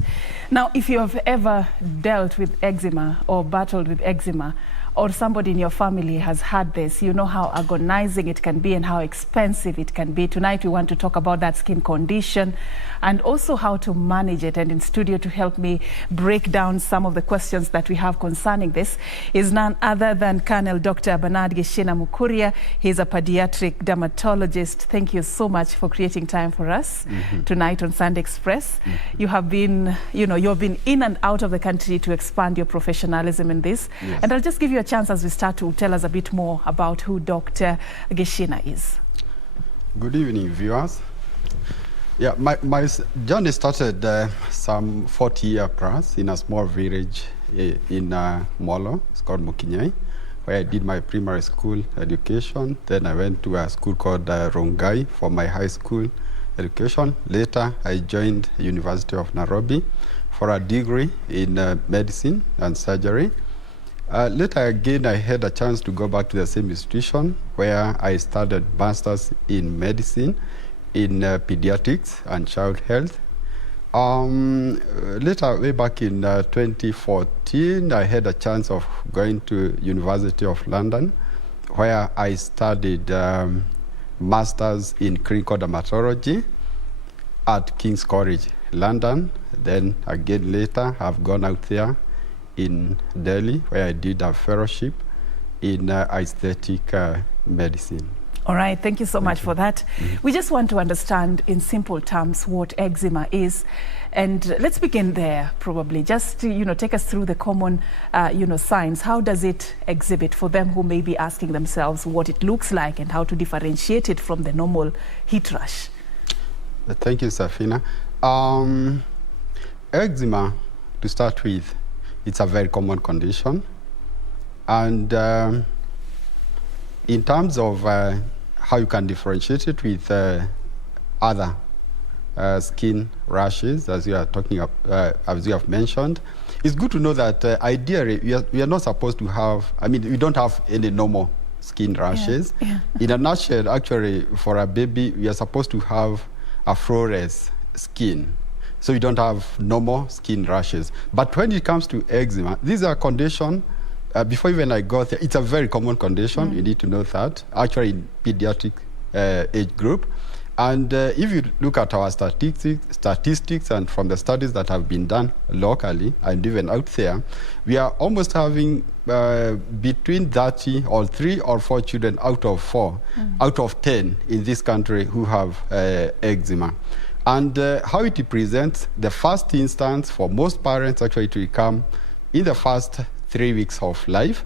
Now, if you have ever dealt with eczema or battled with eczema, or somebody in your family has had this, you know how agonizing it can be and how expensive it can be. Tonight we want to talk about that skin condition and also how to manage it. And in studio to help me break down some of the questions that we have concerning this is none other than Colonel Dr. Bernard Gishina Mukuria. He's a pediatric dermatologist. Thank you so much for creating time for us tonight on Sunday Express. You have been, you've been in and out of the country to expand your professionalism in this. Yes. And I'll just give you a chance as we start to tell us a bit more about who Dr. Gishina is. Good evening, viewers. Yeah, my journey started some 40 years plus in a small village in Molo. It's called Mukinyai, where I did my primary school education. Then I went to a school called Rongai for my high school education. Later, I joined University of Nairobi for a degree in medicine and surgery. Later again, I had a chance to go back to the same institution where I studied masters in medicine, in pediatrics and child health. Later, way back in 2014, I had a chance of going to University of London where I studied Masters in Clinical Dermatology at King's College, London. Then again later, I've gone out there in Delhi, where I did a fellowship in aesthetic medicine. All right, thank you so much for that. We just want to understand in simple terms what eczema is. And let's begin there, probably. Just to, take us through the common, signs. How does it exhibit for them who may be asking themselves what it looks like and how to differentiate it from the normal heat rash? Thank you, Serfine. Eczema, to start with, it's a very common condition. And in terms of how you can differentiate it with other skin rashes, as you are talking about, as you have mentioned, it's good to know that ideally we are not supposed to have, we don't have any normal skin rashes. Yeah. In a nutshell, actually, for a baby, we are supposed to have a flawless skin. So you don't have normal skin rashes. But when it comes to eczema, these are conditions. Before even I got there, it's a very common condition. You need to know that, actually in pediatric age group. And if you look at our statistics and from the studies that have been done locally and even out there, we are almost having between 30 or 3 or 4 children out of 4, out of 10 in this country who have eczema. And how it presents, the first instance for most parents actually to come in the first 3 weeks of life,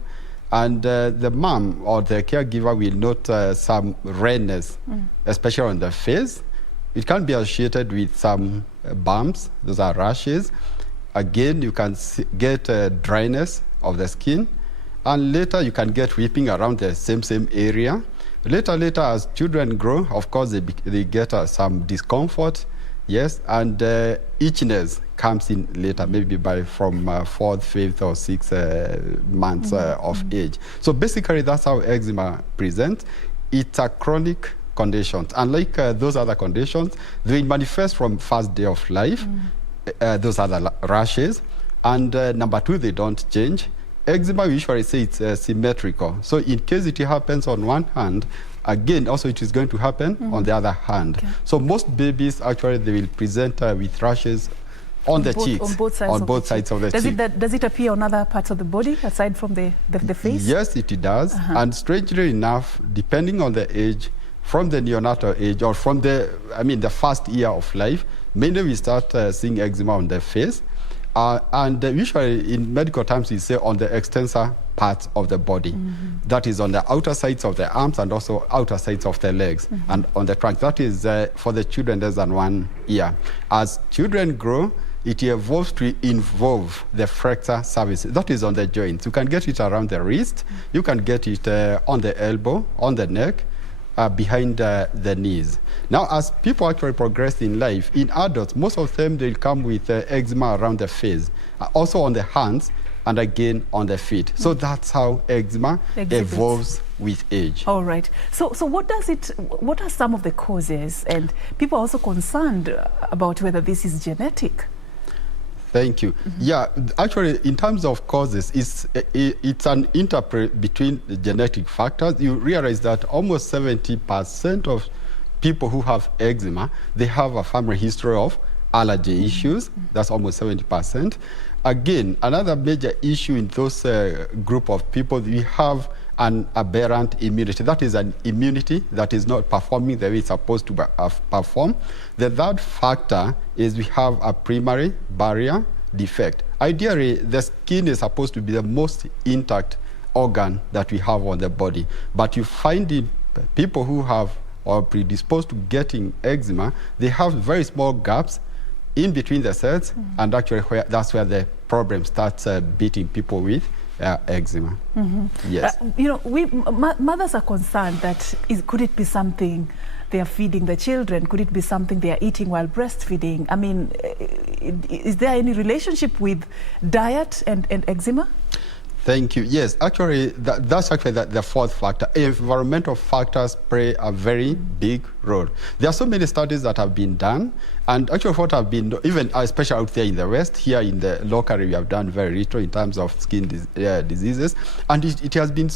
and the mom or the caregiver will note some redness, especially on the face. It can be associated with some bumps, those are rashes. Again, you can get dryness of the skin, and later you can get weeping around the same area. Later, as children grow, of course, they get some discomfort, yes, and itchiness comes in later, maybe from 4th, 5th, or 6th months of age. So basically, that's how eczema presents. It's a chronic condition. Unlike those other conditions, they manifest from first day of life. Those are the rashes. And number 2, they don't change. Eczema, we usually say it's symmetrical. So in case it happens on one hand, again, also it is going to happen on the other hand. Okay. So most babies, actually, they will present with rashes on the cheeks, on both sides of the cheeks. Does it appear on other parts of the body, aside from the face? Yes, it does. And strangely enough, depending on the age, from the neonatal age or from the first year of life, mainly we start seeing eczema on the face. And usually in medical terms, we say on the extensor parts of the body. That is on the outer sides of the arms and also outer sides of the legs and on the trunk. That is for the children less than 1 year. As children grow, it evolves to involve the flexor surface. That is on the joints. You can get it around the wrist. You can get it on the elbow, on the neck, behind the knees. Now, as people actually progress in life, in adults, most of them, they'll come with eczema around the face, also on the hands, and again on the feet. So that's how eczema evolves with age. All right. So what are some of the causes? And people are also concerned about whether this is genetic. Thank you. Yeah, actually, in terms of causes, it's an interplay between the genetic factors. You realize that almost 70% of people who have eczema, they have a family history of allergy issues. That's almost 70%. Again, another major issue in those group of people, we have an aberrant immunity. That is an immunity that is not performing the way it's supposed to perform. The third factor is we have a primary barrier defect. Ideally, the skin is supposed to be the most intact organ that we have on the body. But you find in people who have or predisposed to getting eczema, they have very small gaps in between the cells, and actually that's where the problem starts beating people with eczema. Yes. Mothers are concerned that could it be something they are feeding the children? Could it be something they are eating while breastfeeding? I mean, is there any relationship with diet and eczema? Thank you. Yes, actually, that's actually the fourth factor. Environmental factors play a very big role. There are so many studies that have been done, And actually what I've been, even especially out there in the West, here in the local area, we have done very little in terms of skin diseases. And it has been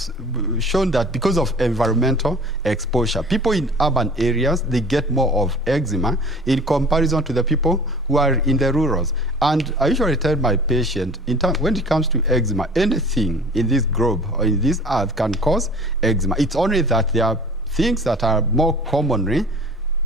shown that because of environmental exposure, people in urban areas, they get more of eczema in comparison to the people who are in the rurals. And I usually tell my patient, when it comes to eczema, anything in this globe or in this earth can cause eczema. It's only that there are things that are more commonly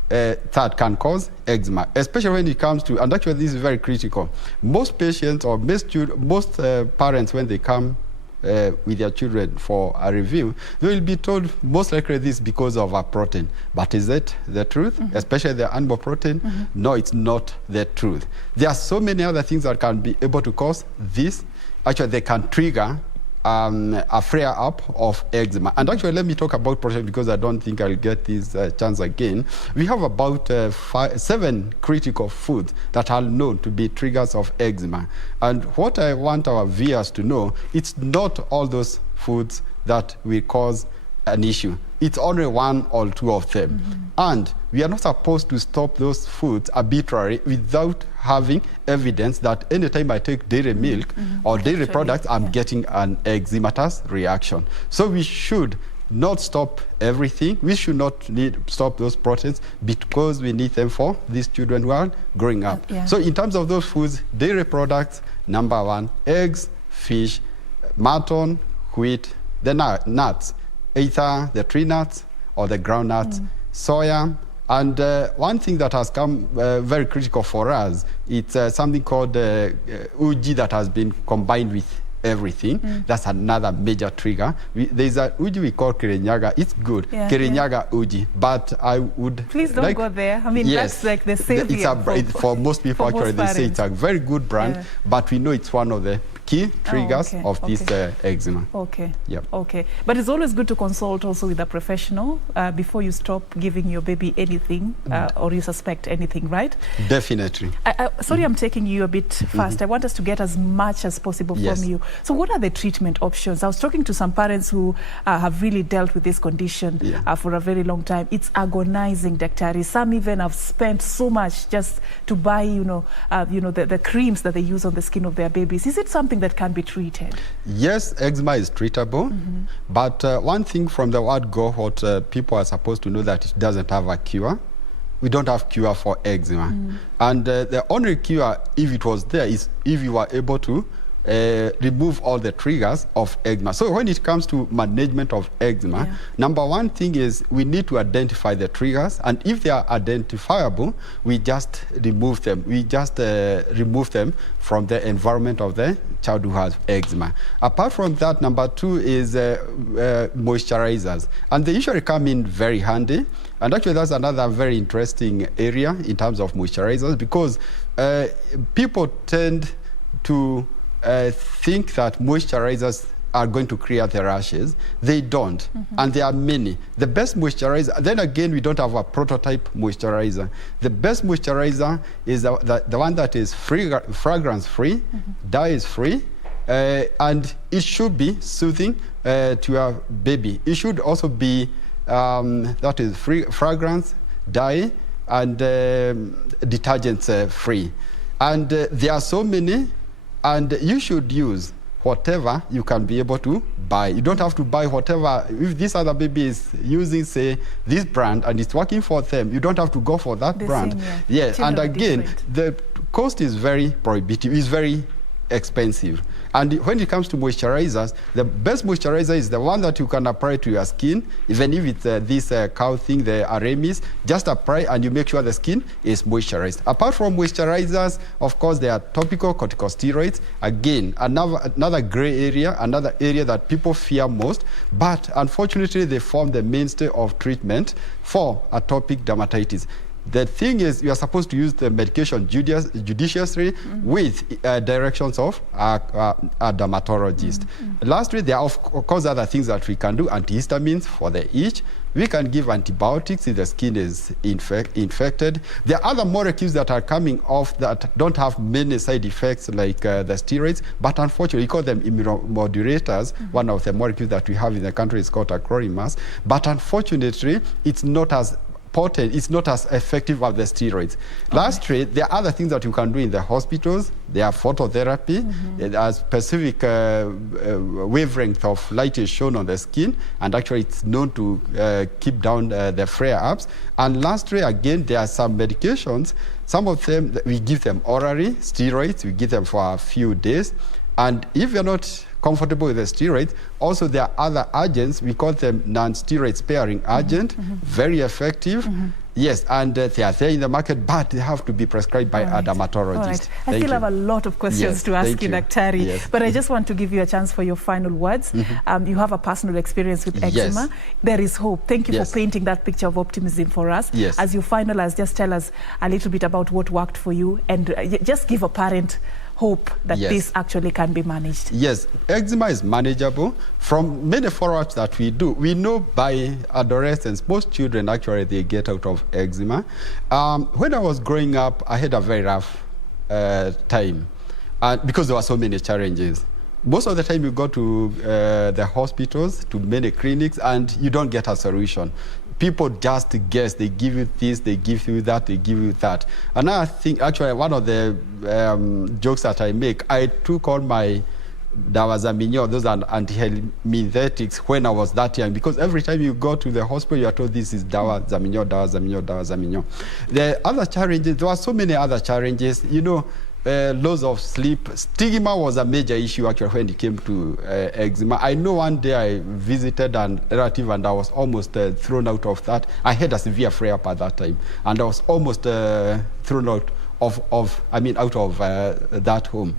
that can cause eczema, especially when it comes to, and actually this is very critical, most patients or most parents, when they come with their children for a review, they will be told most likely this because of a protein. But is it the truth? Especially the animal protein? No, it's not the truth. There are so many other things that can be able to cause this. Actually, they can trigger a flare-up of eczema. And actually, let me talk about protein because I don't think I'll get this chance again. We have about 7 critical foods that are known to be triggers of eczema. And what I want our viewers to know, it's not all those foods that will cause an issue. It's only 1 or 2 of them. And we are not supposed to stop those foods arbitrarily without having evidence that anytime I take dairy milk or dairy products, I'm getting an eczematous reaction. So we should not stop everything. We should not stop those proteins because we need them for these children who are growing up. So in terms of those foods, dairy products, number 1, eggs, fish, mutton, wheat, the nuts, either the tree nuts or the ground nuts, soya. And one thing that has come very critical for us, it's something called uji that has been combined with everything. That's another major trigger. There's a uji we call Kirinyaga. It's good. Kirinyaga uji. But I would... Please don't go there. I mean, that's like the savior. For most people, actually, they say it's a very good brand, but we know it's one of the key triggers of this eczema. Okay. But it's always good to consult also with a professional before you stop giving your baby anything or you suspect anything, right? Definitely. Sorry, I'm taking you a bit fast. I want us to get as much as possible from you. So what are the treatment options? I was talking to some parents who have really dealt with this condition for a very long time. It's agonizing, Daktari. Some even have spent so much just to buy, the creams that they use on the skin of their babies. Is it something that can be treated? Yes, eczema is treatable, but one thing from the word go, what people are supposed to know, that it doesn't have a cure. We don't have cure for eczema. And the only cure, if it was there, is if you are able to remove all the triggers of eczema. So when it comes to management of eczema, number 1 thing is we need to identify the triggers, and if they are identifiable, we just remove them. We just remove them from the environment of the child who has eczema. Apart from that, number 2 is moisturizers, and they usually come in very handy. And actually, that's another very interesting area in terms of moisturizers, because people tend to think that moisturizers are going to clear the rashes. They don't, and there are many. The best moisturizer, then again, we don't have a prototype moisturizer. The best moisturizer is the one that is fragrance-free, dye-free, and it should be soothing to your baby. It should also be that is fragrance, dye, and detergents-free. And there are so many. And you should use whatever you can be able to buy. You don't have to buy whatever. If this other baby is using, say, this brand and it's working for them, you don't have to go for that brand. And again, the cost is very prohibitive. It's very expensive. And when it comes to moisturizers, the best moisturizer is the one that you can apply to your skin, even if it's this cow thing, the Aramis, just apply and you make sure the skin is moisturized. Apart from moisturizers, of course, there are topical corticosteroids. Again, another gray area, another area that people fear most, but unfortunately, they form the mainstay of treatment for atopic dermatitis. The thing is, you are supposed to use the medication judiciously with directions of a dermatologist. Lastly, there are, of course, other things that we can do. Antihistamines for the itch. We can give antibiotics if the skin is infected. There are other molecules that are coming off that don't have many side effects like the steroids, but unfortunately, we call them immunomodulators. One of the molecules that we have in the country is called acrolimus, but unfortunately, it's not as potent, it's not as effective as the steroids. Lastly, there are other things that you can do in the hospitals. There are phototherapy. There are specific wavelength of light is shown on the skin, and actually it's known to keep down the flare-ups. And lastly, again, there are some medications. Some of them, we give them orally, steroids, we give them for a few days. And if you're not comfortable with the steroids, also there are other agents, we call them non-steroid sparing agent, very effective. Yes, and they are there in the market, but they have to be prescribed by a dermatologist. I still have a lot of questions to ask you, Daktari, but I just want to give you a chance for your final words. You have a personal experience with eczema. There is hope. Thank you for painting that picture of optimism for us. As you finalize, just tell us a little bit about what worked for you, and just give a parent hope that this actually can be managed. Yes, eczema is manageable. From many follow-ups that we do, we know by adolescence, most children actually, they get out of eczema. When I was growing up, I had a very rough time because there were so many challenges. Most of the time you go to the hospitals, to many clinics, and you don't get a solution. People just guess. They give you this, they give you that, they give you that. And I think, actually, one of the jokes that I make, I took all my Dawazaminyo, those are antihelminthetics, when I was that young, because every time you go to the hospital, you are told this is Dawazaminyo, Dawazaminyo, Dawazaminyo. The other challenges, there were so many other challenges, you know, loss of sleep. Stigma was a major issue actually when it came to eczema. I know one day I visited a relative and I was almost thrown out of that. I had a severe flare-up at that time, and I was almost thrown out of that home.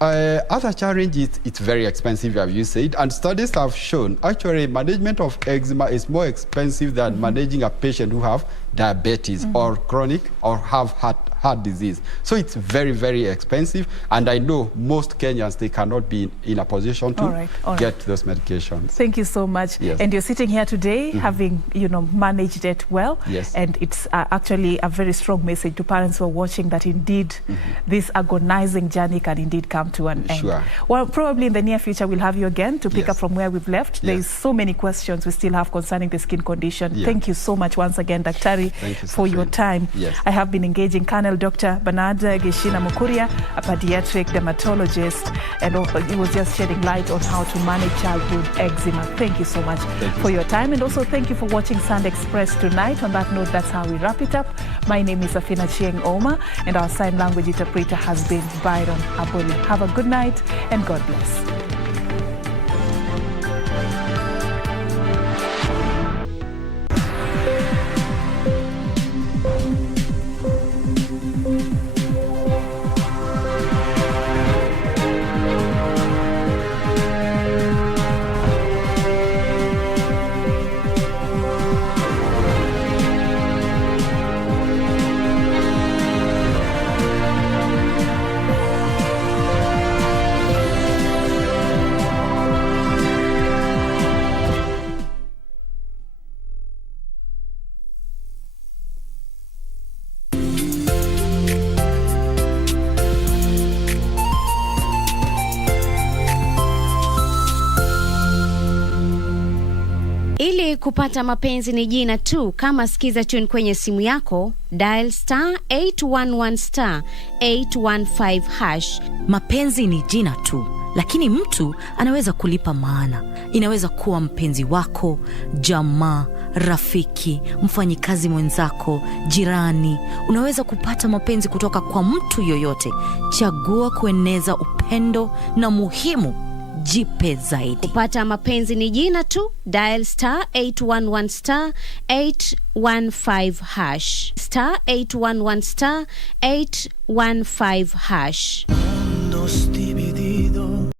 Other challenge is it's very expensive, as you said, and studies have shown actually management of eczema is more expensive than managing a patient who have diabetes or chronic or have heart disease. So it's very, very expensive, and I know most Kenyans, they cannot be in a position to get those medications. Thank you so much. And you're sitting here today having, you know, managed it well. And it's actually a very strong message to parents who are watching that indeed this agonizing journey can indeed come to an end. Well, probably in the near future we'll have you again to pick up from where we've left. There's so many questions we still have concerning the skin condition. Thank you so much once again, Daktari, for your time. I have been engaging Colonel Dr. Bernard Geshina Mukuria, a pediatric dermatologist, and he was just shedding light on how to manage childhood eczema. Thank you so much for your time, and also thank you for watching Sun Express tonight. On that note, that's how we wrap it up. My name is Achieng Ouma, and our sign language interpreter has been Byron Aboli. Have a good night, and God bless. Kupata mapenzi ni jina tu. Kama sikiza tune kwenye simu yako, dial *811*815#. Mapenzi ni jina tu, lakini mtu anaweza kulipa maana. Inaweza kuwa mpenzi wako, jamaa, rafiki, mfanyikazi mwenzako, jirani. Unaweza kupata mapenzi kutoka kwa mtu yoyote. Chagua kueneza upendo, na muhimu, jipe zaidi. Kupata mapenzi ni jina tu. Dial *811*815#. *811*815#.